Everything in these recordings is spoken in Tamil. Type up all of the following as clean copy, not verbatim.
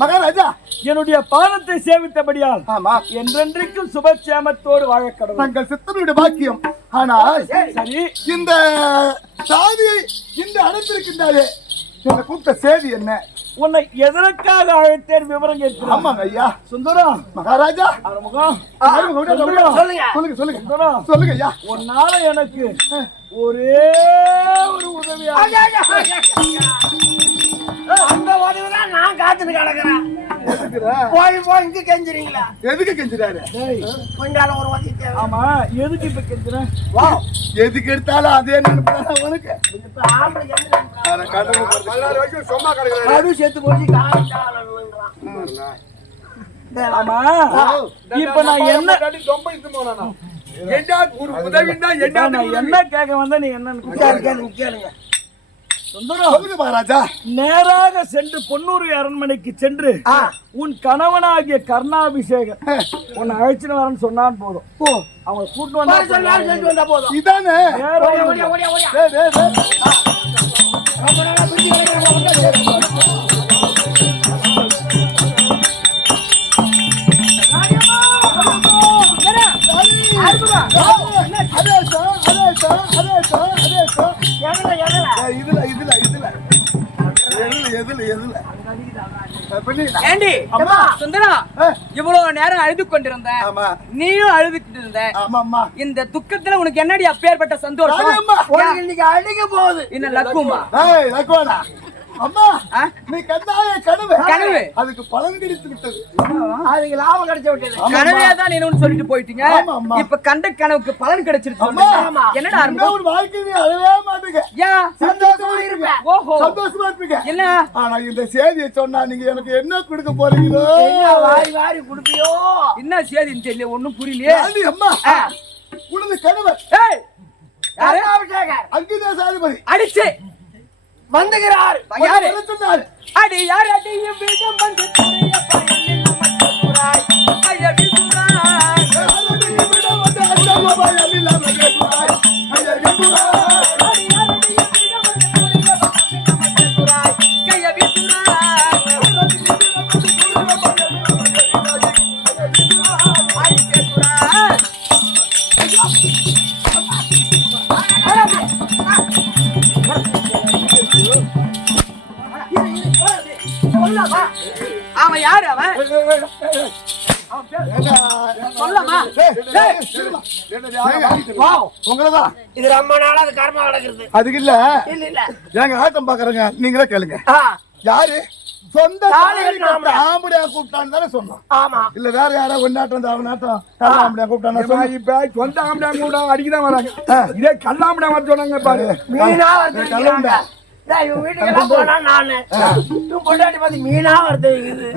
மகாராஜா, என்னுடைய பாதத்தை சேவித்தபடியால் என்றென்றைக்கும் சுபட்சேமத்தோடு வாழ கடவுள் தங்கள் சித்தனுடைய பாக்கியம். ஆனால் சரி, இந்த சாதியை இந்த அழைத்திருக்கின்றாரே, என்னை கூப்பிட்ட சேதி என்ன? உன்னை எதற்காக அழைத்தேன் விவரம் கேட்கிறேன். ஆமாங்க ஐயா. சுந்தரம் மகாராஜா, சொல்லுங்க சொல்லுங்க ஐயா. உன்னால எனக்கு ஒரே ஒரு உதவியா அந்த உதவிதான் நான் காத்துட்டு கிடக்குறேன். போய் இங்க கெஞ்சுறீங்களா? எதுக்கு கெஞ்சுறாரு? கொஞ்சம் ஒரு உதவி. ஆமா, எதுக்கு இப்ப கெஞ்சுறேன்? எதுக்கு எடுத்தாலும் அதே நினைப்பு உனக்கு. செத்து போச்சு. ஆமா, இப்ப நான் என்ன என்ன கேட்க வந்தா நீ என்ன கேளுங்க. மகாராஜா, நேராக சென்று பொன்னூர் அரண்மனைக்கு சென்று உன் கணவனாகிய கர்ணாபிஷேகம் உன்னை அழைச்சின்னு வரேன்னு சொன்னான் போதும். அவங்க கூட்டு வந்தா போதும். இதானே இவ்வளவு நேரம் அழுது கொண்டிருந்த நீயும் அழுதுகிட்டு இருந்த. இந்த துக்கத்துல உனக்கு என்னடி அப்பேற்பட்ட சந்தோஷம்? இன்னைக்கு அழுக போகுது. என்ன லக்குமா? அம்மா, நீ கண்டாய கனவு அதுக்கு பலன் கிடைத்து விட்டது. அதுக்கு லாபம் கிடைச்சு விட்டது. கனவே தான் நீனு சொல்லிட்டு போயிட்டீங்க. இப்ப கண்ட கனவுக்கு பலன் கிடைச்சிருச்சு. என்னடா ஒரு வாழ்க்கை நீ அழவே மாட்டீங்க. சந்தோஷமா இருப்பீங்க. சந்தோஷமா இருப்பீங்க. என்ன ஆனா இந்த செய்தியை சொன்னா நீங்க எனக்கு என்ன கொடுக்க போறீங்களோ? வாரி வாரி குடுப்பியோ? என்ன செய்தின்னு தெரியல, ஒண்ணும் புரியலையே. அம்மா, உனது கணவர் அங்கிதா சாதிபதி அடிச்சு வந்துகிறார். யாரு சொன்னாரு? அடி யார் அடியும் வீடம் வந்து அவன் யாரு? அவன் சொல்லமா? இது ரொம்ப நாளா அது கர்மா நடக்குது. அதுக்கு இல்ல எங்க ஆட்டம் பாக்குறேங்க, நீங்களே கேளுங்க. யாரு சொந்த ஆம்படியா கூப்பிட்டான்னு தானே சொன்னோம். ஆமா, இல்ல வேற யாரா ஒன்னாட்டம் அவனாட்டம் ஆம்படியா கூப்பிட்டாங்க. இப்ப சொந்த ஆம்படியா கூட அடிக்கதான் வராங்க. இதே கல்லாம்படியா வர சொன்னாங்க பாரு. மீனா கல்லாம்படியா வீட்டுக்கெல்லாம் போனா நானு பொண்டாட்டி பார்த்து மீனா வறுத்து வைக்குது,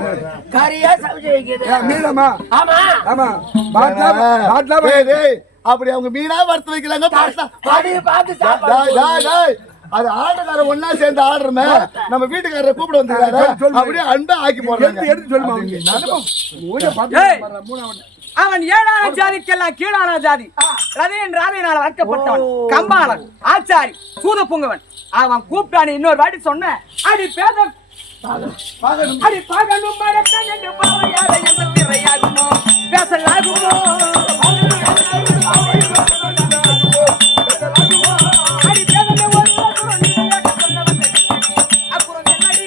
கறியா சமைச்சு வைக்குது. மீனமா? ஆமா ஆமா. அப்படி அவங்க மீனா வறுத்து வைக்கிறாங்க. பார்த்து அது ஆடுகார ஒன்னா சேர்ந்து ஆடுறமே, நம்ம வீட்டுக்காரரை கூப்பிட வந்துருக்காரு. அப்படியே அன்பா ஆக்கி போடுறாங்க. எடுத்து சொல்லுவாங்க. அவன் ஏழான ஜாதிக்கெல்லாம் கீழான ஜாதி. ரதையன் ராதையினால் வளர்க்கப்பட்டவன், கம்பாளன், ஆச்சாரி, சூத பொங்கவன். அவன் கூப்பிட்டான். இன்னொரு வாட்டி சொன்ன அடி பேத அடி பாகனும் மரத்தன் என்று பாவையார என்ற திரையாகுமோ பேசலாகுமோ அடி பேதனை ஒரு சொன்னவன் அப்புறம் என்னடி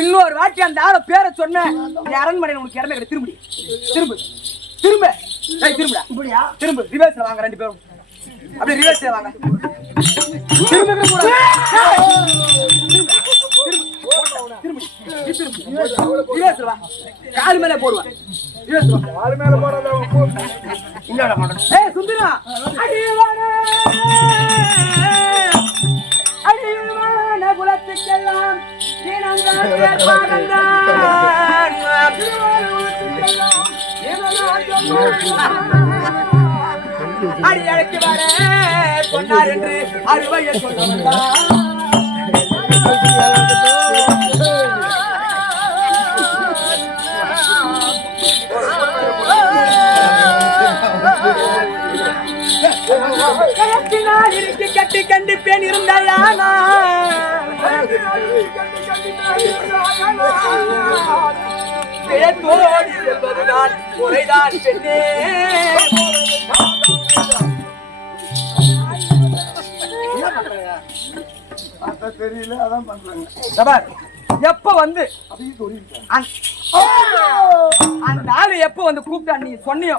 இன்னொரு வாட்டி அந்த ஆள பேரை சொன்ன அரண்மனை உனக்கு இடமே கிடையாது. திரும்பி திரும்ப திரும்ப திரும்படா இப்படியா? திரும்ப ரிவர்ஸ்ல வாங்க, ரெண்டு பேரும் அப்படியே ரிவர்ஸ்ல வாங்க. திரும்ப ரிவர்ஸ்ல வா, கால் மேல போடுவா. ரிவர்ஸ்ல வா, கால் மேல போடாத. இல்லடா மாட்டேன். ஏய் சுந்தரா, அடிவான குலத்துக்கெல்லாம் இனங்கள் அடி அழைத்து வர சொன்னார் என்று அறுவையை சொல்ல இருக்கு கட்டி கண்டிப்பேன் இருந்தாயானா என்பதுதான் முறைதான் பெண்ணே. தெரியல அதான் பண்றாங்க. எப்ப வந்து அந்த ஆளு எப்ப வந்து கூப்பிட்டா நீ சொன்னியோ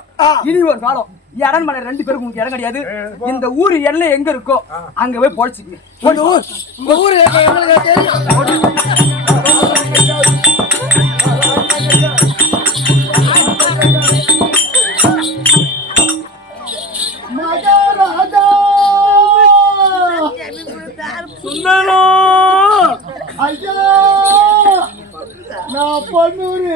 இனி ஒரு காலம் அரண்மனை 2 பேருக்கு உங்களுக்கு இடம் கிடையாது. இந்த ஊர் எல்லை எங்க இருக்கோ அங்க போய் பொழைச்சிக்க. உங்க ஊரு எங்களுக்கு தெரியும். ஐயா நான் பொண்ணூரு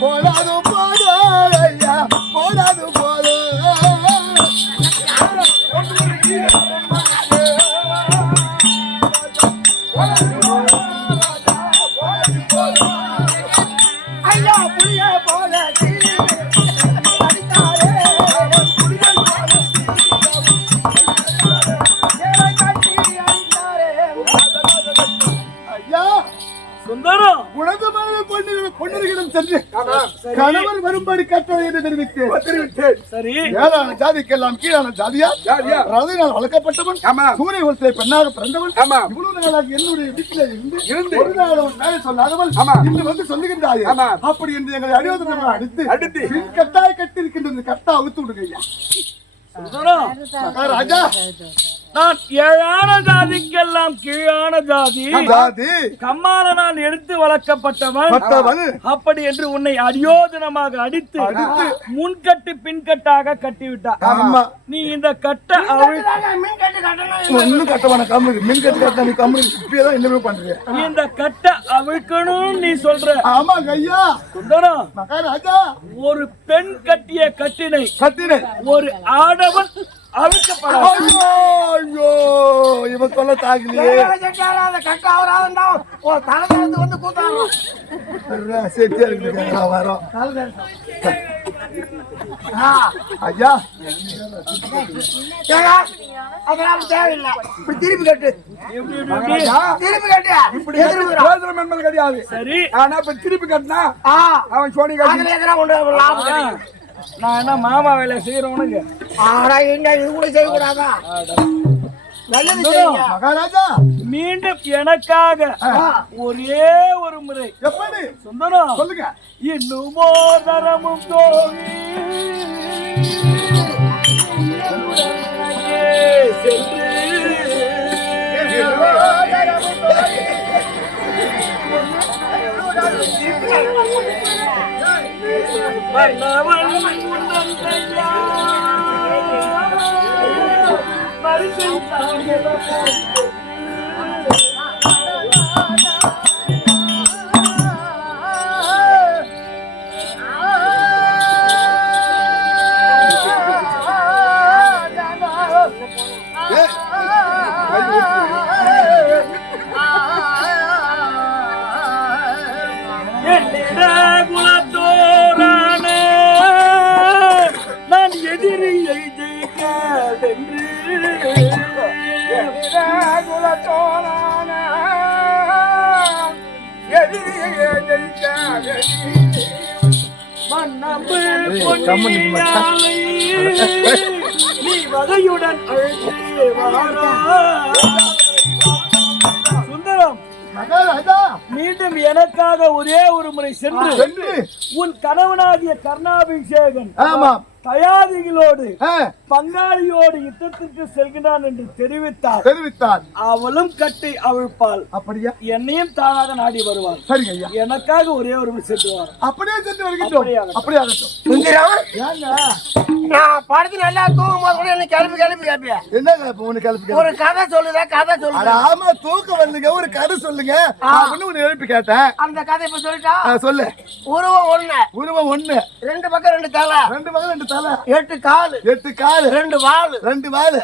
போடாது போதோ ஐயா போடாது போதோ ஐயா புளிய போல பொன்னிடம் சென்று கணவர் வரும்படி கட்டளை என்று தெரிவித்தேன். சரி, ஏழான ஜாதிக்கெல்லாம் கீழான ஜாதியா ரதினால் வளர்க்கப்பட்டவன், சூரிய வளர்த்தை பெண்ணாக பிறந்தவன், இவ்வளவு நாளாக என்னுடைய வீட்டில் இருந்து ஒரு நாள் வேலை சொல்லாதவள் இன்று வந்து சொல்லுகின்றாய். அப்படி என்று எங்களை அடியோதனை அடித்து பின் கட்டாய் கட்டிருக்கின்றது. கட்டா அவுத்து விடுங்க ஐயா. ராஜா, நான் ஏழான ஜாதிக்கெல்லாம் கீழான ஜாதி. கம்மால நான் எடுத்து வளர்க்கப்பட்டவன். அப்படி என்று உன்னை அடியோதனமாக அடித்து முன்கட்டு பின்கட்டாக கட்டிவிட்டார். நீ இந்த கட்ட இந்த கட்ட அவிழ்க்கணும் நீ சொல்ற. ஆமாங்க ஐயா. சுந்தரம், ராஜா, ஒரு பெண் கட்டிய கட்டினை ஒரு ஆடவன் இவன் சொல்ல தாக்கலையே. வரோம் ஐயா. அதெல்லாம் தேவையில்லை. இப்படி திருப்பி கட்டு, திருப்பி கட்டு. இப்படி என்பது கிடையாது. சரி, ஆனா இப்ப திருப்பி கட்டினா அவன் சோனி கட்டி லாபம். நான் என்ன மாமா வேலை செய்யறவனுங்க? ஆனா என்ன இது கூட செய்யக்கூடாதா? மகாராஜா, மீண்டும் எனக்காக ஒரே ஒரு முறை எப்படி சுந்தரம் சொல்லுங்க. இன்னுமோ தரமும் தோழி சென்று மன்னவன் முன்னம் தையா மரிசை நீ வகையுடன் சுந்தரம், மீண்டும் எனக்காக ஒரே ஒரு முறை சென்று உன் கணவனாகிய கர்ணாபிஷேகன் தயாதிகளோடு பங்காளியோடு யுத்தத்திற்கு செல்கிறான் என்று தெரிவித்தார். அவளும் கட்டி அவிழ்ப்பாள். அப்படியா? என்னையும் தானாக நாடி வருவார். சரிங்க ஐயா. எனக்காக ஒரே ஒரு செல்வார். அப்படியே சென்று வருகின்றோம். அப்படியே ஆகட்டும். நான் படுத்து நல்லா தூங்கும் போது கூட என்ன கிளம்பி கேட்பியா? என்ன உனக்கு கிளப்பி? ஒரு கதை சொல்லுதா? கதை சொல்லுங்க. ஆமா, தூக்கம் வந்துங்க, ஒரு கதை சொல்லுங்க அப்படின்னு உன்னை எழுப்பி கேட்டேன். அந்த கதை இப்ப சொல்லிட்டா? சொல்லு. உருவம் ஒண்ணு, ரெண்டு பக்கம் ரெண்டு தலை, 8 காலு, 8 காலு, 2 வாலு.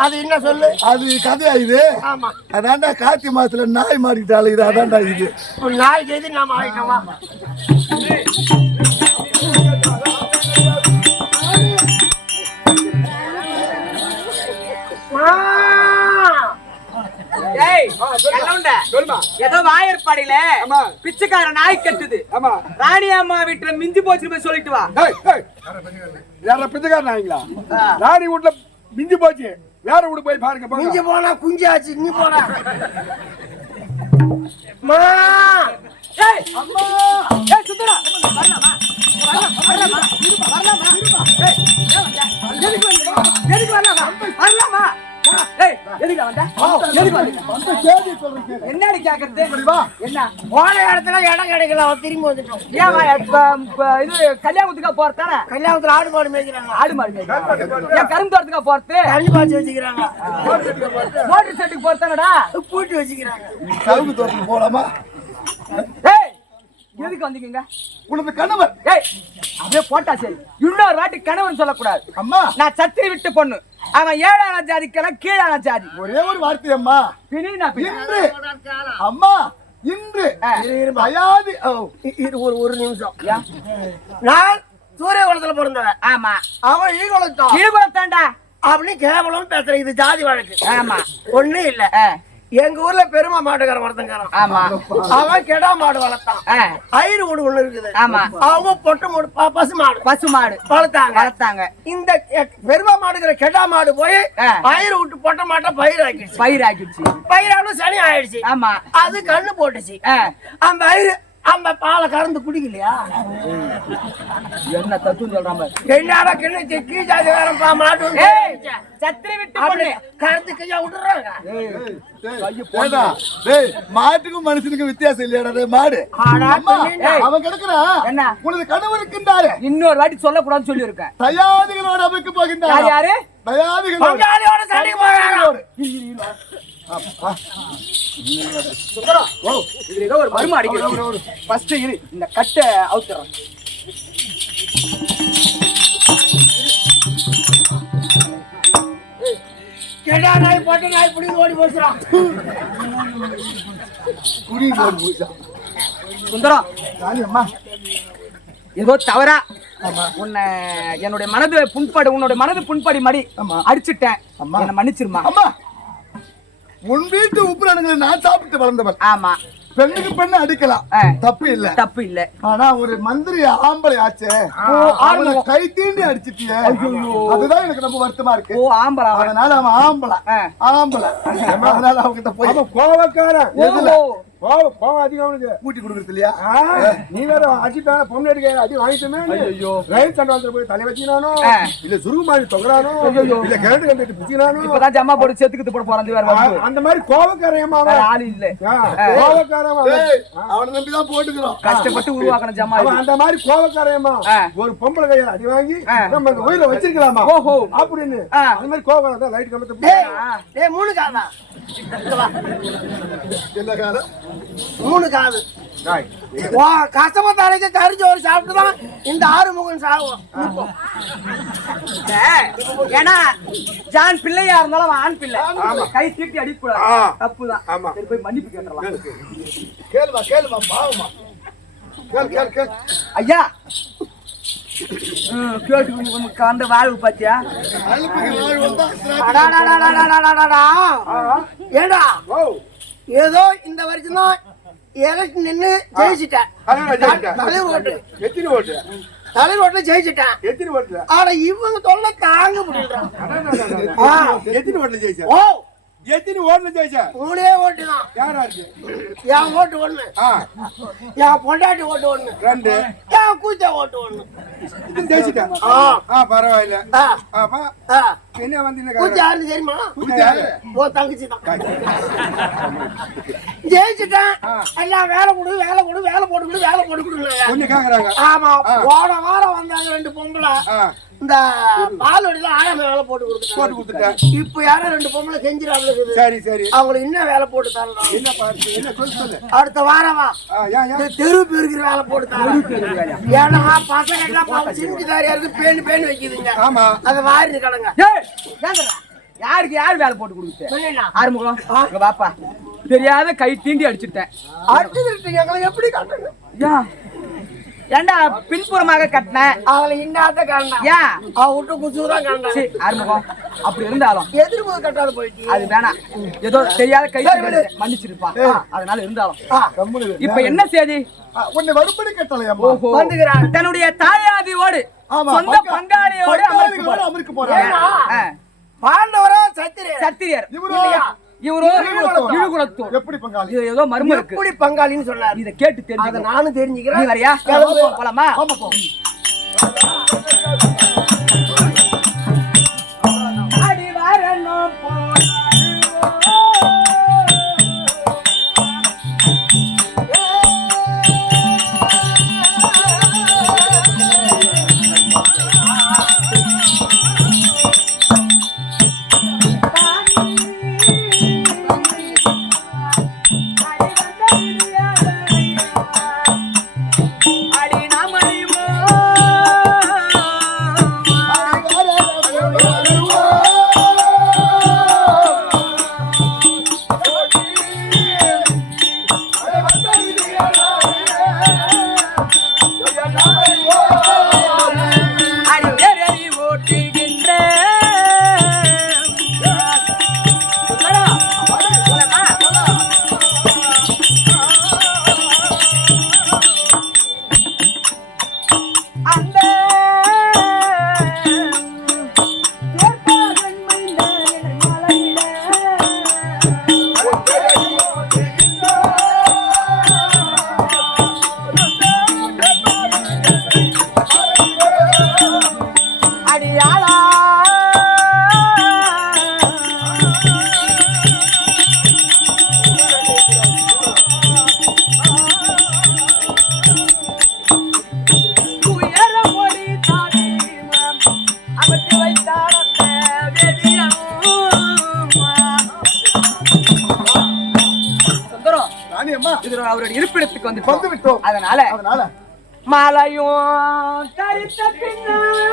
அது என்ன சொல்லு? அது கதையா இது? ஆமா. அதான்டா கார்த்தி மாசத்துல நாய் மாடிட்டாள் இது. அதான்டா இது. நாய் செய்தி நாம ஆயிட்டோமா? ஏதோ வாயற்பாடியில பிச்சைக்கார நாய் கட்டுது. ராணி அம்மா வீட்டுல மிஞ்சி போச்சு சொல்லிட்டு வா. யார பிச்சைக்கார நாய்ங்களா? ராணி வீட்டுல மிஞ்சி போச்சு, வேற வீடு போய் பாருங்க. மிஞ்சி போனா குஞ்சாச்சு, நீ போனா சுந்தரா வரலாமா? என்னடி கேக்குறது? என்ன போன இடத்துல இடம் கிடைக்கல, திரும்பி வந்துட்டோம். இது கல்யாணத்துக்கா போறதானே? கல்யாணத்துல ஆடு மாடு மேய்க்கிறாங்க. ஆடு மாடு மேய்க்கிறாங்க. கரும்பு தோட்டத்துக்கா போறது? தண்ணி பாய்ச்சி வச்சுக்கிறாங்க. மோட்டர் செட்டுக்கு போறதானடா? பூட்டி வச்சுக்கிறாங்க. கரும்பு தோட்டத்துக்கு போலாமா? எதுக்கு வந்தீங்க? உனக்கு கணவர் அப்படியே போட்டா சரி. இன்னொரு வாட்டி கணவன் சொல்லக்கூடாது. அம்மா, நான் சத்திரி விட்டு பொண்ணு. அவன் 7ஆன ஜாதிக்கெல்லாம் கீழான ஜாதி. ஒரே ஒரு வார்த்தை அம்மா. இன்று அம்மா, இன்று தயாதி ஒரு நிமிஷம். நான் சூரிய குலத்துல பிறந்தவன். ஆமா. அவன் ஈகுலத்தாண்டா அப்படின்னு கேவலம் பேசுறேன். இது ஜாதி வழக்கு. ஆமா. ஒண்ணு இல்ல. எங்க ஊர்ல பெருமா மாட்டுக்காரன் ஒருத்தங்காரன். ஆமா. அவன் கெடா மாடு வளர்த்தான். ஐரு வீடு ஒண்ணு இருக்குது. ஆமா. அவங்க பொட்டு மாடு, பசு மாடு வளர்த்தாங்க. இந்த பெருமா மாடுங்கிற கெடா மாடு போய் ஐரு விட்டு பொட்ட மாட்டை பயிராக்கிடுச்சு. பயிராலும் சனி ஆயிடுச்சு. ஆமா. அது கண்ணு போட்டுச்சு. அந்த ஐரு அந்த பாலை கறந்து குடிக்கலையா? என்ன தத்துவம் சொல்றாங்க? என்னடா கிண்ணி கீழாதி வேற மாட்டு சத்திரி விட்டு பொண்ணு கறந்து கையா விட்டுறாங்க. மாட்டுக்கும் மனுஷனுக்கும் வித்தியாசம் இல்லையா? மாடு அவன் கிடக்குறான். என்ன உனது கணவர் இருக்கின்றாரு. இன்னொரு வாட்டி சொல்லக்கூடாதுன்னு சொல்லி இருக்கேன். தயாதிகளோட அமைக்க போகின்றார். யாரு? தயாதிகளோட சண்டைக்கு போறாங்க. ஏதோ ஒரு மர்மம் அடிக்கிறது. ஃபர்ஸ்ட் இந்த கட்டை அவுத்துறோம். கெடா நாய் பொட்ட நாய் புடி ஓடி போச்சுறான். குடி ஓடி போச்சா? சுந்தரம், அம்மா ஏதோ தவறா உன்னை என்னுடைய மனது புண்படி, உன்னுடைய மனது புண்படி மடி அடிச்சுட்டேன். என்ன மன்னிச்சிருமா? அம்மா, உன் வீட்டு உப்புரானுங்களை நான் சாப்பிட்டு வளர்ந்தவன். ஆமா. பெண்ணுக்கு பெண்ணு அடிக்கலாம், தப்பு இல்ல. ஆனா ஒரு மந்திரி ஆம்பளை ஆச்சே, கை தீண்டி அடிச்சிட்டியே, அதுதான் எனக்கு ரொம்ப வருத்தமா இருக்கு. ஆம்பளை, அதனால அவன் ஆம்பளை. அதனால அவங்கிட்ட போய் கோவக்காரன் கோவம் அதிகம் அவனுக்கு ஊட்டி கொடுக்குறது இல்லையா? நீ வேற அடிச்சுட்டான பொண்ணு எடுக்க அடி வாங்கிட்டுமே. ஐயோ, ரயில் தண்டவாளத்துல போய் தலை வச்சினானோ, இல்ல சுருகு மாதிரி தொங்குறானோ, இல்ல கிரண்டு கம்பிட்டு பிடிச்சினானோ, இப்பதான் ஜம்மா போட்டு செத்துக்கிட்டு போட போறான். அந்த மாதிரி கோவக்காரன் ஆளு இல்ல. கோவக்காரன் அவனை நம்பிதான் போட்டுக்கிறோம். கஷ்டப்பட்டு உருவாக்கணும் ஜம்மா. அந்த மாதிரி கோவக்காரன் ஒரு பொம்பளை கையில அடி வாங்கி நம்ம அந்த உயிரை வச்சிருக்கலாமா அப்படின்னு அந்த மாதிரி கோவக்காரன் தான் லைட் கம்பத்தை 3 காதா என்ன காலம்? 3 காது. கஷ்டமத்தாலைக்கு கறிச்சோறு சாப்பிட்டுதான் இந்த 6 முகன் சாகும். ஏன்னா ஜான் பிள்ளையா இருந்தாலும் அவன் ஆண் பிள்ளை. கை தீட்டி அடிக்கூடாது, தப்புதான். போய் மன்னிப்பு கேட்டலாம். கேளுமா பாவமா கேள். ஐயா கேட்டு கண்ட வாழ்வு பாத்தியா? ஏடா ஏதோ இந்த வருஷம் தான் எலக்ஷன் நின்று ஜெயிச்சிட்டேன். தலைவர் ஓட்டுல ஜெயிச்சிட்டேன். ஆனா இவங்க தொல்லை தாங்க முடியல. எத்தனை ஓட்டுல ஜெயிச்சா? 3 ஓட்டு தான். யாரா இருக்கு? என் ஓட்டு 1, என் பொண்டாட்டி ஓட்டு 1, 2, என் கூச்ச ஓட்டு 1. இது ஜெயிச்சிட்டேன். பரவாயில்ல. அப்பா என்ன வந்து கூச்ச யாருன்னு தெரியுமா? யாரு? ஓ தங்கச்சி தான். ஜெயிச்சிட்டேன். எல்லாம் வேலை கொடு வேலை போட்டு கொஞ்சம் கேக்குறாங்க. ஆமா போன வாரம் வந்தாங்க 2 பொம்பளை. இந்த பால்வடியில ஆயாம வேலை போட்டு கொடுத்துட்டேன். இப்ப யாரும் 2 பொம்பளை செஞ்சிடாம இருக்குது. சரி சரி. அவங்களுக்கு இன்னும் வேலை போட்டு தரலாம். என்ன பாரு என்ன சொல்லு. அடுத்த வாரமா தெரு பெருக்கிற வேலை போட்டு தரலாம். ஏன்னா பசங்க எல்லாம் செஞ்சுதாரியா இருக்கு பேணி வைக்குதுங்க. ஆமா அதை வாரி கடங்க. யாருக்கு யார் வேலை போட்டு கொடுத்து ஆறுமுகம் இங்க வாப்பா. தெரியாத கை தீண்டி அடிச்சுட்டேன். அடுத்து எங்களுக்கு எப்படி கட்டணும்? ஏண்டா பின்புறமாக கட்டின அவளை இன்னாத காரணம் ஏன் அவ விட்டு குசுதான் காரணம். ஆறுமுகம் அப்படி இருந்தாலும் எதிர்ப்பு கட்டாத போயிட்டு அது வேணாம். ஏதோ தெரியாத கை மன்னிச்சிருப்பா. அதனால இருந்தாலும் இப்ப என்ன செய்தி? உன்னை வரும்படி கட்டளையா? ஓஹோ தன்னுடைய தாயாதியோடு சொந்த பங்காளியோடு அமருக்கு போறாங்க. பாண்டவரோ சத்திரியர் இவரோ இழுகுலத்தோர். எப்படி பங்காளி? இது ஏதோ மர்மம் இருக்கு. எப்படி பங்காளின்னு சொன்னார். இத கேட்டு தெரிஞ்சு அத நானும் தெரிஞ்சுக்கிறேன். நீ வரியா? போலாமா? அடி வரணும் அவருடைய இருப்பிடத்துக்கு வந்து விட்டோம். அதனால மாலையும் தரித்த பின்னர்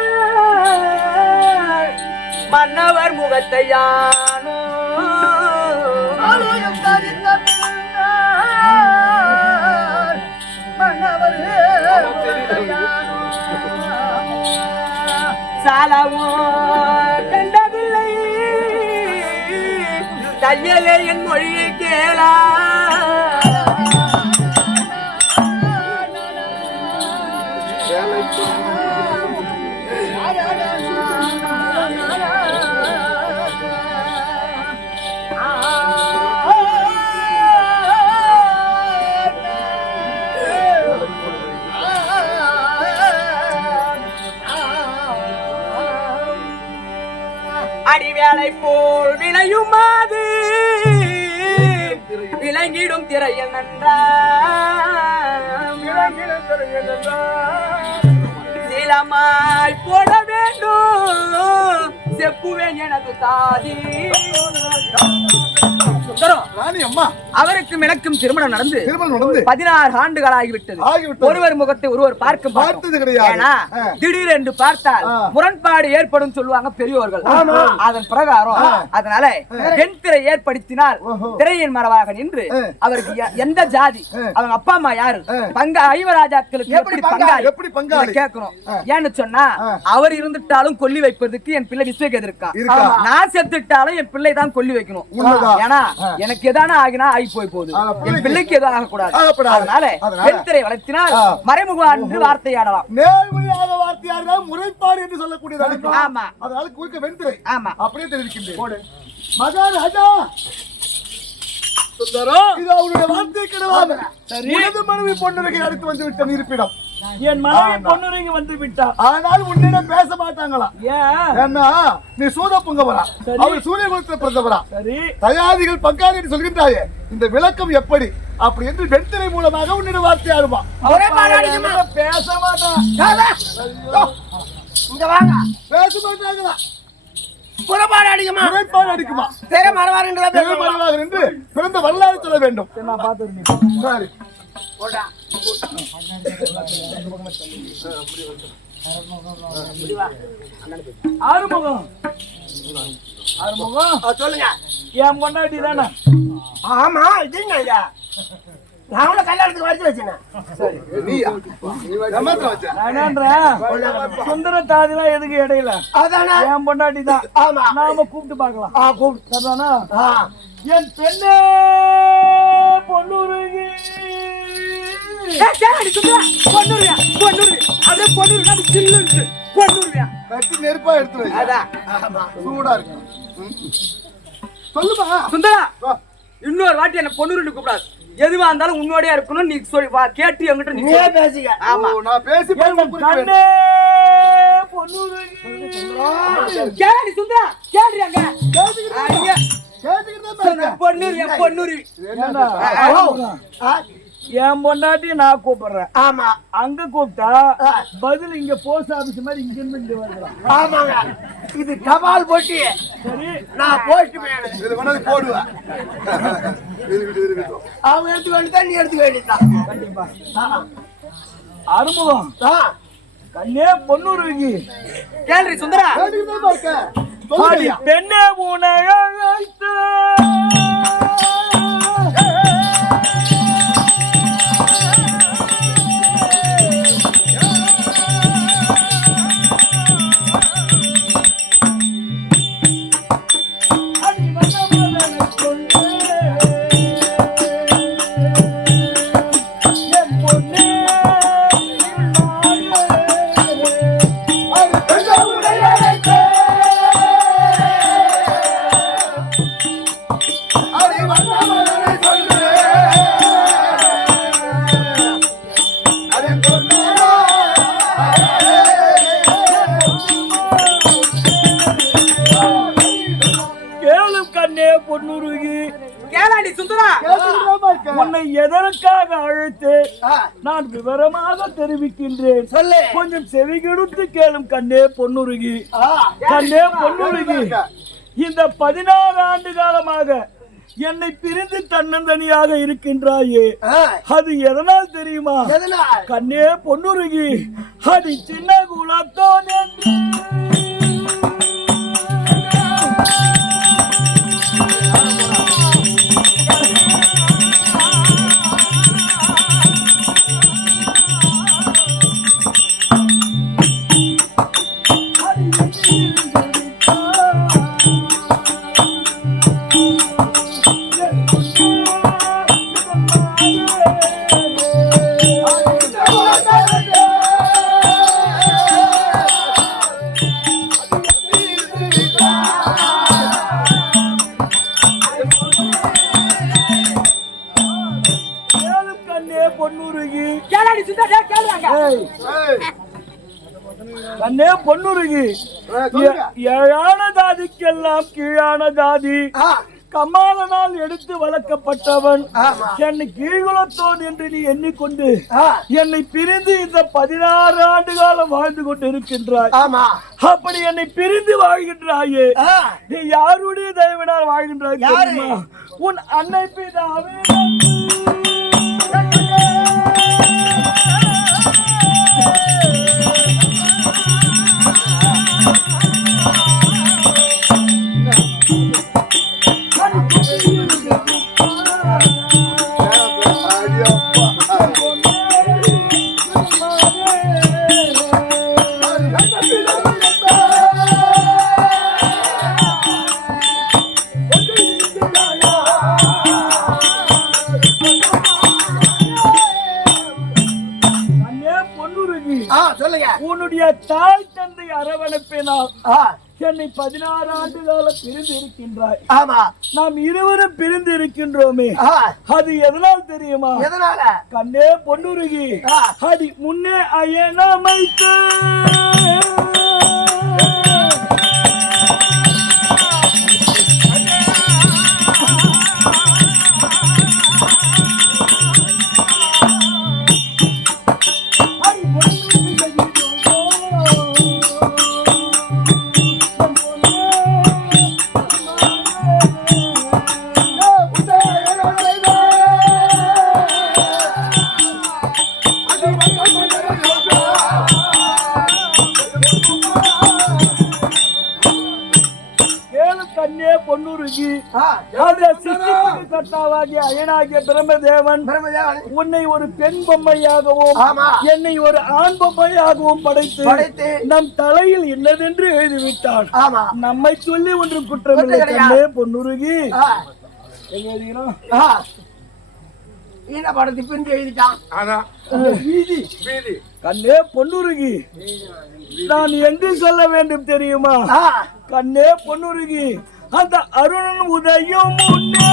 மன்னவர் முகத்தையானோ சாலவும் கண்டதில்லை தையலே என் மொழியை கேளா அடிவேளை போல் விளையுமாது விளங்கிடும் திரையில் நீளமாய் போட வேண்டும் செப்புவேன் எனது தாதி. அவருக்கும் எனக்கும் திருமணம் நடந்து 16 ஆண்டுகள் ஆகிவிட்டது. ஒருவர் முகத்தை ஒருவர் பார்த்தது கிடையாது. திடீரென்று பார்த்தால் முரண்பாடு ஏற்படும் சொல்லுவாங்க பெரியோர்கள். அதன் பிரகாரம் அதனால பெண் திரை ஏற்படுத்தினால் திரையின் மரபாக நின்று அவருக்கு எந்த ஜாதி அவங்க அப்பா அம்மா யாரு பங்க ஐவராஜாக்களுக்கு எப்படி பங்காளி கேட்கணும். ஏன்னு சொன்னா அவர் இருந்துட்டாலும் கொல்லி வைப்பதற்கு என் பிள்ளை விஸ்வகேது இருக்கா. நான் செத்துட்டாலும் என் பிள்ளை தான் கொல்லி வைக்கணும். ஏன்னா எனக்கு எதான ஆகினா ஆகி போய் போகுது என் பிள்ளைக்கு எதுவும் ஆகக்கூடாது ஆகக்கூடாது. அதனால வெண்திரை வளர்த்தினால் மறைமுகம் என்று வார்த்தையாடலாம் நேர்மறையாக வார்த்தையாக முறைப்பாடு என்று சொல்லக்கூடியது. ஆமா. அதனால குறுக்க வெண்திரை. ஆமா. அப்படியே தெரிவிக்கின்றேன். மகாராஜா சுந்தரம், இது அவருடைய வார்த்தை கிடையாது. உனது மனைவி பொன்னுரையை அடுத்து வந்து விட்ட இருப்பிடம். என் மனைவி பொன்னுரைக்கு வந்து விட்டா, ஆனால் உன்னிடம் பேச மாட்டாங்களா? ஏன்? ஏன்னா நீ சூத பொங்கவரா, அவர் சூரிய குலத்தில் பிறந்தவரா, சரி, தயாதிகள் பங்காளி என்று சொல்கின்றாயே, இந்த விளக்கம் எப்படி அப்படி என்று வெண்திரை மூலமாக உன்னிடம் வார்த்தை ஆடுமா? பேச மாட்டான். இங்க வாங்க. பேச மாட்டாங்களா? புறப்பாடு அடிக்குமா? முறைப்பாடு அடிக்குமா? தெர மரவாருன்றதா பேசுவாங்க. மறைவாக என்று பிறந்த வரலாறு சொல்ல வேண்டும். நான் பார்த்துருக்கேன். சரி, போடா. ஆறுமுகம், ஆறுமுகம், சொல்லுங்க. என் பொண்டாட்டி தானே? ஆமா, இது என்ன? நான் உங்களை கல்யாணத்துக்கு வச்சு வச்சேன். நீயா? ஏமாத்த வச்ச? நான் என்னன்றேன், சுந்தர தாதிலாம் எதுக்கு இடையில? அதானே? என் பொண்டாட்டி தான். ஆமா. நாம கூப்பிட்டு பார்க்கலாம். கூப்பிட்டு. சரிதானா? என் பெண்ணே பொன்னுருகி. கட்டி நெருப்பா எடுத்து வை. சூடா இருக்கு. சொல்லுமா சுந்தரா, இன்னொரு வாட்டி என்ன பொண்ணுன்னு கூப்பிடாது. எதுவா இருந்தாலும் உன்னோடய இருக்கணும். நீ சொல்லி கேட்டு என்கிட்ட நீ பேசிக்க. ஆமா, நான் பேசி கண்ணே பொன்னுருகி. கேளு சுந்தரா, கேளுங்க. பொன்னுரு பொன்னுரு என் பொண்டாட்டி நான் கூப்பிடுறேன். ஆமா. அங்க கூப்பிட்டா பதில் இங்க போஸ்ட் ஆபீஸ் மாதிரி இங்க இருந்து இங்க வருகிறான். ஆமாங்க, இது தபால் போட்டி. சரி, நான் போஸ்ட் மேன். இது வேணா போடுவேன். அவங்க எடுத்துக்க வேண்டியதான், நீ எடுத்துக்க வேண்டியதான். கண்டிப்பா. அறுமுகம், கண்ணே பொன்னுருகி. கேள்வி சுந்தரா, பெண்ணே உனைய பொன்னுருகி. கேளாடி சுந்தரா, உன்னை எதற்காக அழைத்து நான் விவரமாக தெரிவிக்கின்றேன். கொஞ்சம் செவி கொடுத்து கேளும் கண்ணே பொன்னுருகி. கண்ணே பொன்னுருகி, இந்த 16 ஆண்டு காலமாக என்னை பிரிந்து தன்னந்தனியாக இருக்கின்றாயே, அது எதனால் தெரியுமா? கண்ணே பொன்னுருகி, அடி சின்ன குலத்தோன் என்று கண்ணே பொன்னுருகி, ஏழான ஜாதிக்கெல்லாம் கீழான ஜாதி. கம்மாளனால் எடுத்து வளர்க்கப்பட்டவன் என்னை கீழ்குலத்தோன் என்று நீ எண்ணிக்கொண்டு என்னை பிரிந்து இந்த 16 ஆண்டு காலம் வாழ்ந்து கொண்டு இருக்கின்றாய். அப்படி என்னை பிரிந்து வாழ்கின்றாயே, நீ யாருடைய தயவினால் வாழ்கின்றாய் தெரியுமா? உன் அன்னை பிதாவே. பொன்னுருகி சொல்லுங்க. உன்னுடைய தாய் தந்தை அரவணைப்பினால் என்னை 16 ஆண்டு காலம் பிரிந்து இருக்கின்றாய். ஆமா, நாம் இருவரும் பிரிந்து இருக்கின்றோமே, அது எதனால் தெரியுமா? எதனால? கண்ணே பொன்னுருகி, அடி முன்னே அயனமைத்து பொன்னுருகி, கர்த்தாவாகிய அயனாகிய பிரம்மதேவன் உன்னை ஒரு பெண் பொம்மையாகவும் என்னை ஒரு ஆண் பொம்மையாகவும் படைத்து நம் தலையில் என்னதென்று எழுதிவிட்டான். நம்மை சொல்லி ஒன்று குற்றமில்லை. கண்ணே பொன்னுருகி, படத்தை பிரிஞ்சு எழுதிட்டான். கண்ணே பொன்னுருகி, நான் எங்கு சொல்ல வேண்டும் தெரியுமா? கண்ணே பொன்னுருகி, அந்த அருணன் உதயம் முன்னே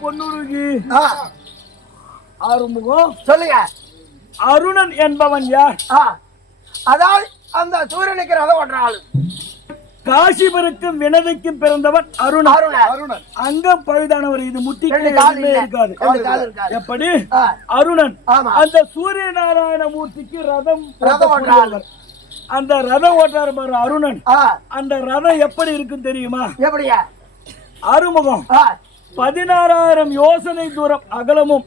பொன்னுருகி, ஆறுமுகம் சொல்லுங்க. அருணன் என்பவன் யார்? அதாவது அந்த சூரியனுக்கு ரதம் ஓட்டுற ஆளு. காசிபருக்கும் வினதைக்கும் பிறந்தவன் அருணன். அங்கம் பழுதானவர். இது முட்டிக்கு இருக்காது. எப்படி? அருணன் அந்த சூரிய நாராயண மூர்த்திக்கு ரதம் ஓட்டுறாள். அந்த ரதம் ஓட்டார் பாரு அருணன். அந்த ரதம் எப்படி இருக்கும் தெரியுமா? எப்படியா? ஆறுமுகம் 16,000 யோசனை தூரம் அகலமும்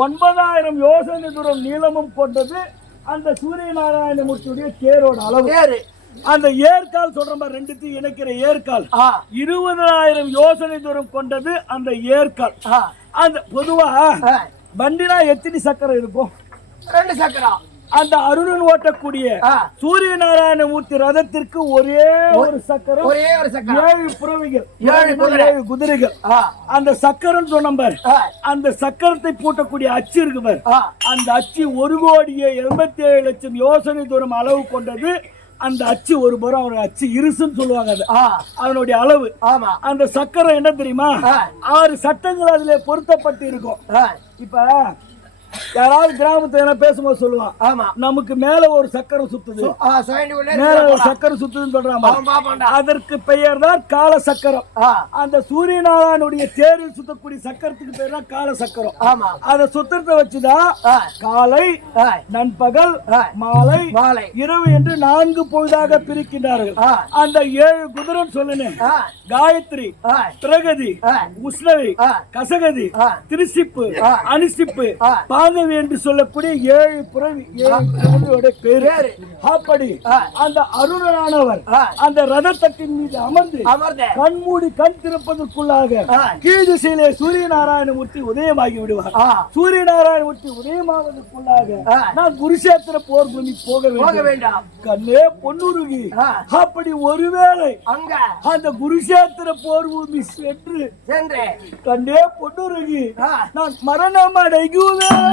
9,000 யோசனை தூரம் நீளமும் கொண்டது அந்த சூரிய நாராயண மூர்த்தியுடைய தேரோட அளவு. அந்த ஏற்கால் சொல்ற ரெண்டுத்தையும் இணைக்கிற ஏற்கால் 20,000 யோசனை தூரம் கொண்டது அந்த ஏற்கால். அந்த பொதுவா வண்டினா எத்தனை சக்கரம் இருக்கும்? 2 சக்கரம். அந்த அருணன் ஓட்டக்கூடிய சூரிய நாராயண மூர்த்தி ரதத்திற்கு ஒரே ஒரு சக்கரம், 7 புறவிகள், 7 குதிரைகள். அந்த சக்கரம் சொன்ன அந்த சக்கரத்தை பூட்டக்கூடிய அச்சு இருக்கு பார், அந்த அச்சு 1,87,00,000 யோசனை தூரம் அளவு கொண்டது. அந்த அச்சு ஒரு புறம் ஒரு அச்சு இருசுன்னு சொல்லுவாங்க. அதனுடைய அளவு. அந்த சக்கரம் என்ன தெரியுமா? 6 சட்டங்கள் அதுல பொருத்தப்பட்டு இருக்கும். இப்ப யாராவது கிராமத்துல பேசும்போது சொல்லுவான், நமக்கு மேல ஒரு சக்கரம் சுத்துது, மேல ஒரு சக்கரம் சுத்துதுன்னு சொல்றாங்க. அதற்கு பெயர் தான் கால சக்கரம். அந்த சூரிய நாராயணுடைய தேரில் சுத்தக்கூடிய சக்கரத்துக்கு பேர் தான் கால சக்கரம். அதை சுத்தத்தை வச்சுதான் காலை, நண்பகல், மாலை, இரவு என்று 4 பொழுதாக பிரிக்கின்றார்கள். அந்த 7 குதிரன் சொல்லுனேன், காயத்ரி, பிரகதி, உஷ்ணவி, கசகதி, திருசிப்பு, அனிசிப்பு, பாங்கவி என்று சொல்லக்கூடிய 7 புறவியோட பேரு. அப்படி அந்த அருணனானவர் அந்த ரதத்தட்டின் மீது அமர்ந்து கண்மூடி கண் திறப்பதற்குள்ளாக கீழ் திசையிலே சூரிய நாராயணமூர்த்தி உதயமாகி விடுவார். சூரிய நாராயணமூர்த்தி உதயமாவதற்குள்ளாக நான் குருஷேத்திர போர் பூமி போக வேண்டாம். கண்ணே பொன்னுருகி, அப்படி ஒருவேளை அந்த குருஷேத்திர போர் பூமி சென்று கண்ணே பொன்னுருகி நான் மரணம் அடைகுவேன்.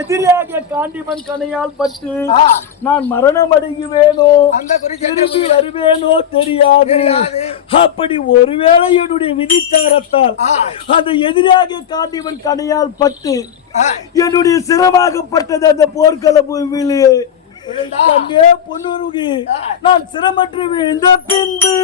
எதிரியாக காண்டிமன் கணையால் பட்டு நான் மரணம் அடைகுவேனோ திரும்பி வருவேனோ தெரியாது. அப்படி ஒருவேளை என்னுடைய விதிச்சாரத்தால் அந்த எதிராக காண்டிமன் கணையால் பட்டு என்னுடைய சிரமாகப்பட்டது அந்த போர்க்கள பூமியிலே கண்ணே பொன்னுருகி நான் சிரமற்று விழுந்த பின்பு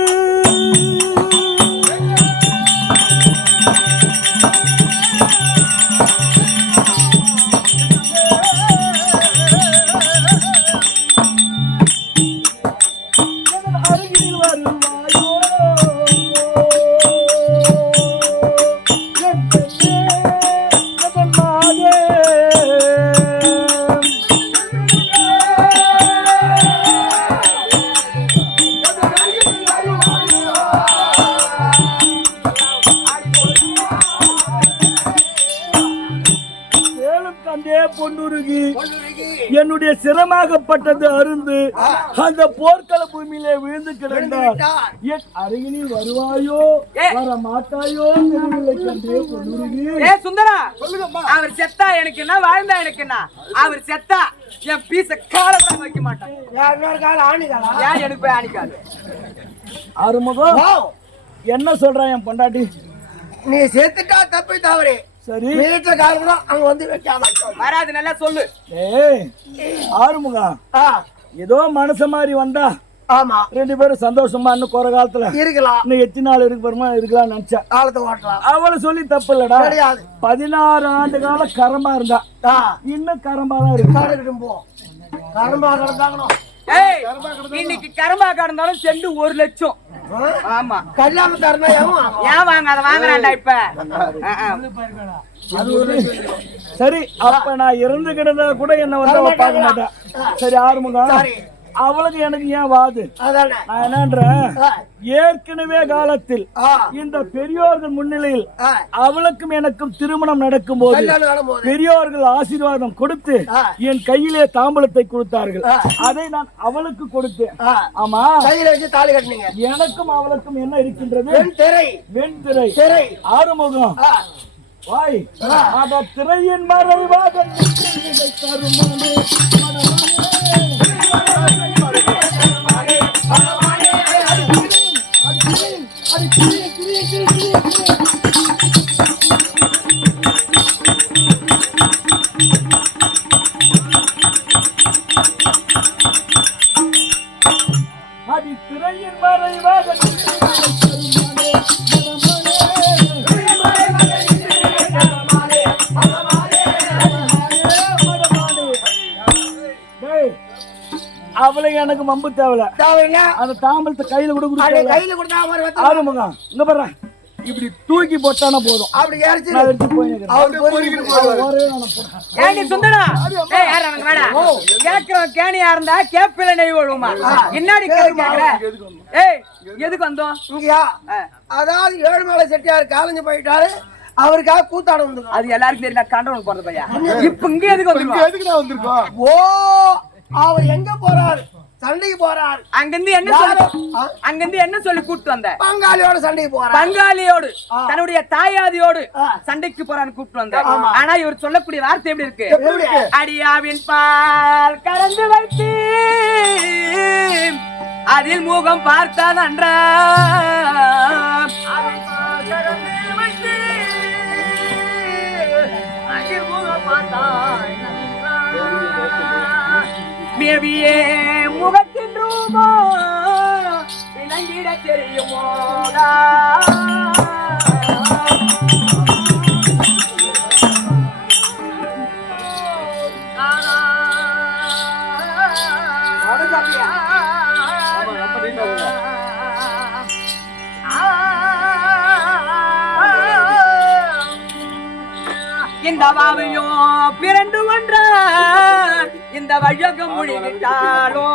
என்னுடைய சிரமாகப்பட்டது அருந்து அந்த போர்க்கள பூமியிலே விழுந்து கிடந்தார். என் அருகினில் வருவாயோ வர மாட்டாயோ தெரியவில்லை. சுந்தரா, அவர் செத்தா எனக்கு என்ன, வாழ்ந்தா எனக்கு என்ன? அவர் செத்தா என் பீச கால வைக்க மாட்டான். ஏன் எனக்கு போய் ஆணிக்காது? ஆறுமுகம் என்ன சொல்றான் என் பொண்டாட்டி? நீ செத்துட்டா தப்பு தவறு. சரி, அங்க வந்து வராது, நல்லா சொல்லு. ஆறுமுகம் ஏதோ மனசு மாதிரி வந்தா ஆமா ரெண்டு பேரும் சந்தோஷமா இன்னும் குறை காலத்துல இருக்கலாம், இன்னும் எத்தனை நாள் இருக்கு பாருமா இருக்கலாம்னு நினைச்சேன். காலத்தை ஓட்டலாம். அவளை சொல்லி தப்பு இல்லடா. 16 ஆண்டு கால கரமா இருந்தா இன்னும் கரமா தான் இருக்கு. கரம்பா கிடந்தாங்கணும். இன்னைக்கு கரம்பா கடந்தாலும் செண்டு 1 லட்சம். ஆமா, கல்யாணம் தரணும். ஏன் வாங்க அதை வாங்குறான்டா இப்ப. சரி, அப்ப நான் இறந்து கிடந்தா கூட என்ன வந்து பார்க்க மாட்டேன். சரி ஆறுமுகம், அவளுக்கு எனக்கு ஏன் வாது? நான் என்னன்றேன், ஏற்கனவே காலத்தில் இந்த பெரியோர்கள் முன்னிலையில் அவளுக்கும் எனக்கும் திருமணம் நடக்கும் போது பெரியோர்கள் ஆசீர்வாதம் கொடுத்து என் கையிலே தாம்பூலத்தை கொடுத்தார்கள். அதை நான் அவளுக்கு கொடுத்தேன். ஆமா, தாலி கட்டினீங்க. எனக்கும் அவளுக்கும் என்ன இருக்கின்றது? வெண்திரை. ஆறுமுகம் வாய், அந்த திரையின் மறைவாக அடி திரையின் மறைவாக அவளை எனக்கு மம்பு தேவையில்ல. அந்த தாம்பலத்தை கையில கொடுக்க ஆறுமுகம் இங்க பாரு, இப்படி தூக்கி போட்டானா போதும். அப்படி கேணியா இருந்தா கேப்பில நெய் விழுமா? என்னடி கேக்குற? எதுக்கு வந்தோம்? அதாவது ஏழுமலை செட்டியார் காலஞ்சு போயிட்டாரு, அவருக்காக கூத்தாட வந்து. அது எல்லாருக்கும் தெரியும். கண்டவனுக்கு போறது பையா. இப்ப இங்க எதுக்கு வந்திருக்கோம்? ஓ, அவர் எங்க போறாரு? சண்டைக்கு போறாரு. அங்கிருந்து என்ன சொல்லி கூட்டு வந்த? பங்காளியோட சண்டைக்கு போறாரு. பங்காளியோடு, தன்னுடைய தாயாதியோடு சண்டைக்கு போறான்னு கூட்டு வந்த. ஆனா இவர் சொல்லக்கூடிய வார்த்தை எப்படி இருக்கு? அடியாவின் பால் கறந்து வைத்து அதில் முகம் பார்த்தான் அன்ற மேவியே முகத்தின் ரூபோ விளங்கிட தெரியுமோடா. இந்த பாவையோ பிறண்டு ஒன்றான் இந்த வழக்கம் முடிவிட்டாலோ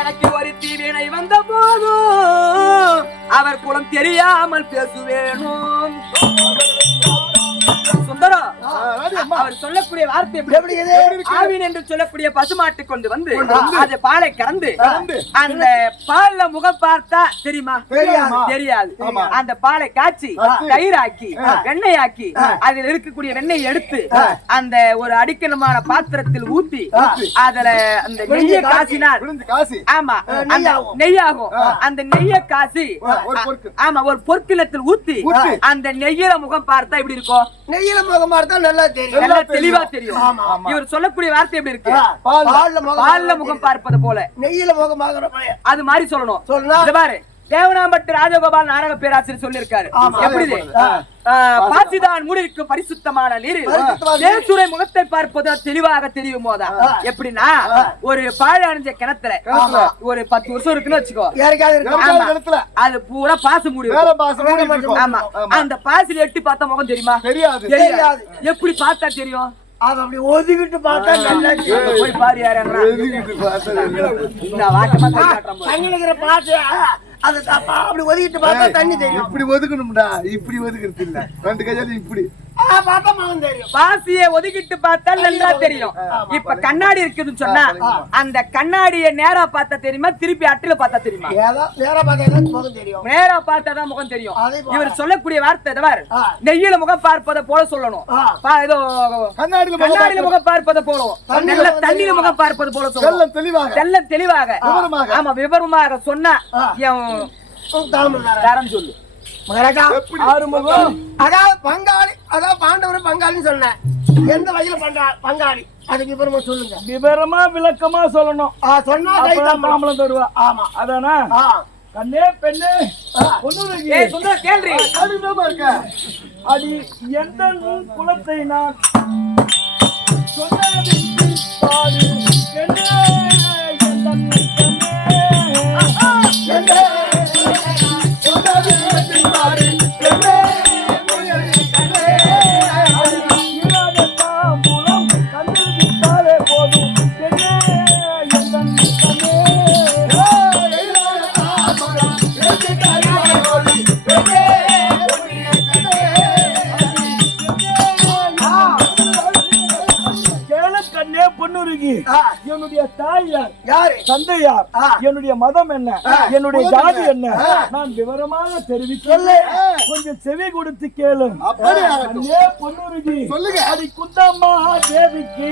எனக்கு ஒரு தீவினை வந்த போதும் அவர் குலம் தெரியாமல் பேசுவேணும். சுந்தரம், அவர் சொல்லக்கூடிய வார்த்தை எப்படி ஆவின் என்று சொல்லக்கூடிய பசுமாட்டை கொண்டு வந்து அது பாலை கறந்து அந்த பால்ல முகம் பார்த்தா தெரியுமா? தெரியாது. அந்த பாலை காய்ச்சி தயிராக்கி வெண்ணெயாக்கி அதில் இருக்கக்கூடிய வெண்ணெய் எடுத்து அந்த ஒரு அடிக்கணமான பாத்திரத்தில் ஊத்தி அதுல அந்த நெய்யை காசினார். ஆமா, நெய்யாகும். அந்த நெய்யை காசி ஆமா ஒரு பொற்கிலத்தில் ஊத்தி அந்த நெய்யில முகம் பார்த்தா எப்படி இருக்கும்? நெய்யில முகம் பார்த்தா நல்லா தெரியும், நல்லா தெளிவா தெரியும். இவர் சொல்லக்கூடிய வார்த்தை எப்படி இருக்கு? பால்ல முகம் பார்ப்பது போல நெய்யில முகம் அது மாதிரி சொல்லணும். பாரு, தேவனாம்பட்டு ராஜகோபால் நாடக பேராசிரியர் சொல்லியிருக்காரு. எப்படி? பாசிதான் மூடிற்கு பரிசுத்தமான நீரில் தேசுரை முகத்தை பார்ப்பது தெளிவாக தெரியும் போதா? எப்படின்னா ஒரு பாழ அணிஞ்ச கிணத்துல ஒரு 10 வருஷம் இருக்குன்னு வச்சுக்கோ, அது பூரா பாசு மூடி. ஆமா, அந்த பாசில எட்டி பார்த்தா முகம் தெரியுமா? தெரியாது. எப்படி பார்த்தா தெரியும்? அது அப்படி ஒதுக்கிட்டு பார்த்தா நல்லா போய் பாரு. யாரு தண்ணிக்கிற பாட்டு அது அப்படி ஒதுக்கிட்டு பார்த்தா தண்ணி தெரியும். இப்படி ஒதுக்கணும்டா, இப்படி ஒதுக்கிறது இல்ல, 2 கையால இப்படி பார்த்தா மகன் தெரியும். பாசியை ஒதுக்கிட்டு பார்த்தா நல்லா தெரியும். இப்ப கண்ணாடி இருக்குதுன்னு சொன்னா அந்த கண்ணாடியை நேரா பார்த்தா தெரியுமா, திருப்பி அட்டில பார்த்தா தெரியுமா? நேரா பார்த்தா முகம் தெரியும். நேரா பார்த்தாதான் முகம் தெரியும். இவர் சொல்லக்கூடிய வார்த்தை நெய்யில முகம் பார்ப்பதை போல சொல்லணும். ஏதோ கண்ணாடியில முகம் பார்ப்பதை போல, நல்ல தண்ணியில முகம் பார்ப்பது போல சொல்லணும். தெளிவாக ஆமா விவரமாக சொன்னா தரம் சொல்லு. அதாவது பங்காளி, அதாவது பாண்டவர் பங்காளின்னு சொன்னேன். எந்த வகையில பங்காளி அதுக்கு விவரமா சொல்லுங்க. விவரமா விளக்கமா சொல்லணும். சொன்னா மாம்பழம் தருவா. ஆமா, அதானா? கண்ணே பெண்ணே கேள்வி அடி எந்த குலத்தை நான் சொன்னது பாடு பெண்ணே என்னுடைய தாய் யார், தந்தை யார், என்னுடைய மதம் என்ன, என்னுடைய ஜாதி என்ன, நான் விவரமாக தெரிவிக்கல. கொஞ்சம் செவி கொடுத்து கேளு. பொன்னுருகி அடி குந்தம்மா தேவிக்கு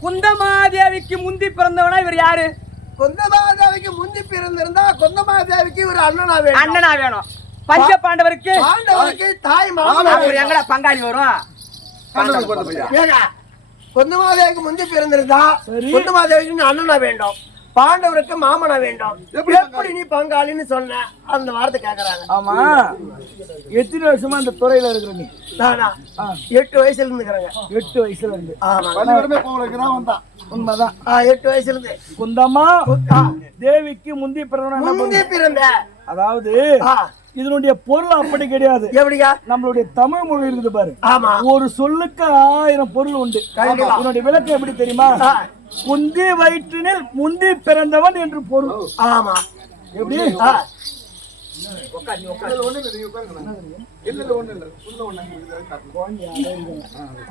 குந்தமாதேவிக்கு முந்தி பிறந்தவனா இவர் யாரு? குந்தமாதேவிக்கு முந்தி பிறந்திருந்தா குந்தமாதேவிக்கு இவர் அண்ணனா வேணும். பஞ்ச பாண்டவருக்கு தாய் மாமா எங்கடா பங்காளி வரும்? குந்தமாதேவிக்கு முந்தி பிறந்திருந்தா குந்தமாதேவிக்கு அண்ணனா வேண்டும், பாண்டவருக்கு மாமனா வேண்டும். எப்படி நீ பங்காளின்னு சொன்ன? அந்த வார்த்தை கேக்குறாங்க. ஆமா, எத்தனை வருஷமா அந்த துறையில இருக்கிற நீ? நானா 8 வயசுல இருந்துக்கிறேங்க. 8 வயசுல இருந்து? உண்மைதான். 8 வயசுல இருந்து. குந்தம்மா தேவிக்கு முந்தி பிறந்த, அதாவது இதனுடைய பொருள் அப்படி கிடையாது. எப்படியா? நம்மளுடைய தமிழ் மொழி இருக்குது பாரு. ஆமா, ஒரு சொல்லுக்கு 1000 பொருள் உண்டு. இதனுடைய விளக்கம் எப்படி தெரியுமா? குந்தி வயிற்றினில் முந்தி பிறந்தவன் என்று பொருள். ஆமா, எப்படி?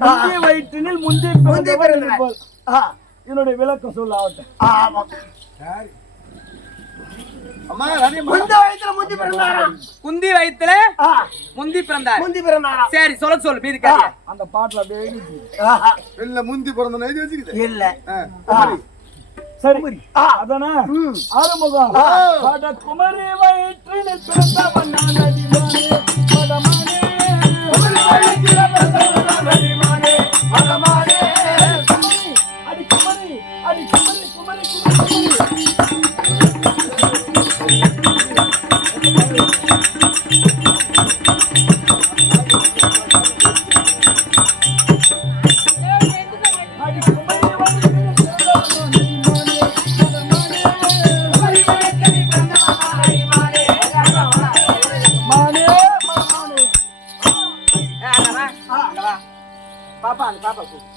குந்தி வயிற்றினில் முந்தி பிறந்தவன் என்று பொருள். இதனுடைய விளக்கம் சொல்ல ஆகட்டும். ஆமா, குந்தி வயித்துல முந்தி பிறந்தார். சரி, சொல்லு மீதி கதை. அந்த பாட்டுல முந்தி பிறந்த இல்ல. சரி, அதானா ஆறுமுகம் குமரி வயிற்றினில் பிறந்தவன் நான் அடிமானே படமானே அடி குமரி அடி குமரி குமரி குமரி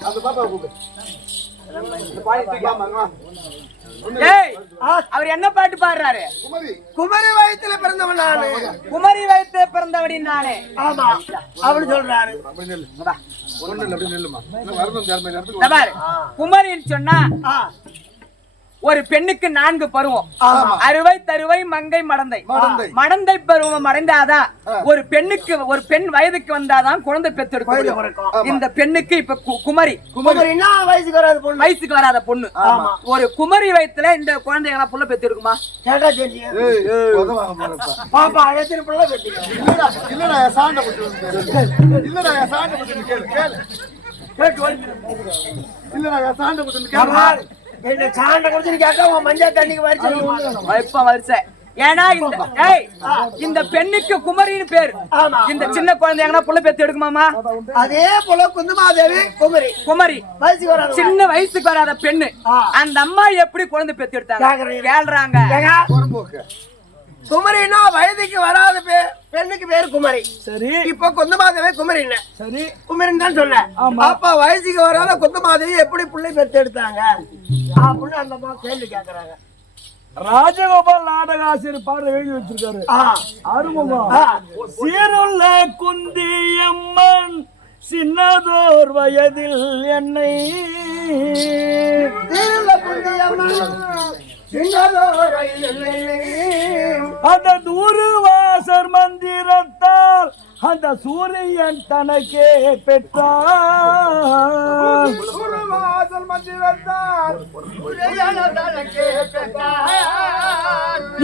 அந்த பாப்பா கூப்பிடு. ஏய், அவர் என்ன பாட்டு பாடுறாரு? குமரி குமரி வயத்துல பிறந்தவன் நானு. குமரி வைத்து பிறந்தவடி நானே. ஆமா அப்படி சொல்றாரு. அப்படி நெல்லு ஒண்ணு இல்ல அப்படி நெல்லுமா வரணும் தேர்மை நேரத்துக்கு இந்த பாரு, குமரின்னு சொன்னா ஒரு பெண்ணுக்கு 4 பருவம். அறுவை, தருவை, மங்கை, மடந்தை. மடந்தை பருவம் அடைந்தாதான் ஒரு பெண்ணுக்கு, ஒரு பெண் வயதுக்கு வந்தாதான் குழந்தை பெற்றெடுக்க முடியும். இந்த பெண்ணுக்கு இப்ப குமரி. குமரின்னா வயசுக்கு வராத பொண்ணு. வயசுக்கு வராத பொண்ணு. ஒரு குமரி வயத்துல இந்த குழந்தைங்களா புள்ள பெற்றெடுக்குமா? கேட்டா தெரியும். பாப்பா எத்தனை புள்ள பெற்றிருக்க? இல்லடா சாண்ட போட்டு இல்லடா சாண்ட போட்டு கேளு கேளு இல்லடா சாண்ட போட்டு கேளு. என்ன சாண்ட கொடுத்து கேட்டா உன் மஞ்சள் தண்ணிக்கு வரிச்சு இப்ப வருஷ. ஏன்னா இந்த பெண்ணுக்கு குமரின்னு பேரு. இந்த சின்ன குழந்தைங்கன்னா புள்ள பெத்து எடுக்குமாமா? அதே போல குந்துமாதேவி குமரி. குமரி வயசுக்கு வராத சின்ன வயசுக்கு வராத பெண்ணு. அந்த அம்மா எப்படி குழந்தை பெத்து எடுத்தாங்க கேள்றாங்க. குமரின்னா வயதுக்கு வராத பெண்ணுக்கு பேரு குமரி. சரி, இப்ப குந்தமாதேவி குமரி இல்ல. சரி, குமரின்னு தான் சொன்னேன். அப்ப வயசுக்கு வராத குந்தமாதேவி எப்படி பிள்ளை பெற்று எடுத்தாங்க அப்படின்னு அந்த அம்மா கேள்வி கேக்குறாங்க. ராஜகோபால் நாடக ஆசிரியர் பாடல் எழுதி வச்சிருக்காரு. அருமுகம். சீருள்ள குந்தியம்மன் சின்னதோர் வயதில் என்னை அந்த தூருவாசர் மந்திரத்தால் அந்த சூரியன் தனக்கே பெற்றார்.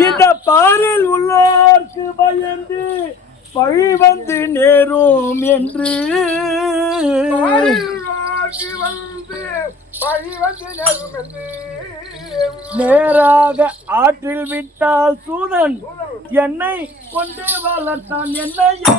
இந்த பாரில் உள்ளோர்க்கு பயந்து பழி வந்து நேரும் என்று நேராக ஆற்றில் விட்டால் சூதன் என்னை கொண்டு வளர்த்தான். என்னையே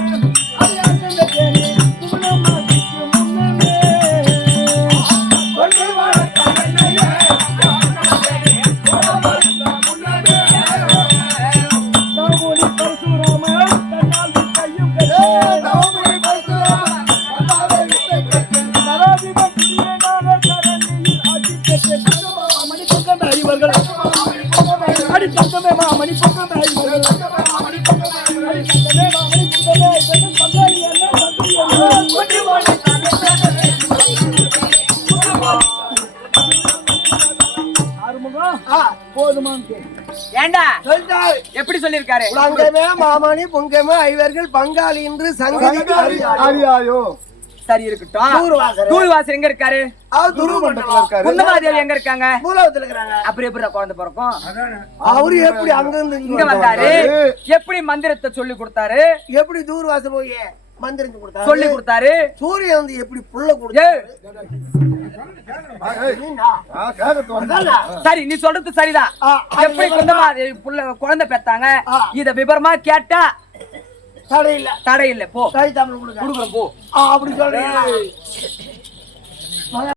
ஏண்டா எப்படி சொல்லிருக்காரு? மாமணி பொங்கமே ஐவர்கள் பங்காளி என்று சங்கதி அறியாயோ. சரி இருக்கட்டும். தூர்வாசர் எங்க இருக்காரு? குந்தமாதேவி எங்க இருக்காங்க? மூலவத்துல இருக்காங்க. அப்புறம் எப்படி குழந்தை பிறக்கும்? அவரு எப்படி அங்க இருந்து இங்க வந்தாரு? எப்படி மந்திரத்தை சொல்லி கொடுத்தாரு? எப்படி தூர்வாசர் போய் மந்திரத்தை கொடுத்தாரு? சொல்லி கொடுத்தாரு. சூரியன் வந்து எப்படி புள்ள கொடுத்தாரு? சரி, நீ சொல்றது சரிதான். எப்படி குந்தமாதேவி புள்ள குழந்தை பெத்தாங்க இத விபரமா கேட்டா தடை இல்ல. போ, தாய் தமிழ் கொடுக்குறேன் போ. அப்படி சொல்றீங்க.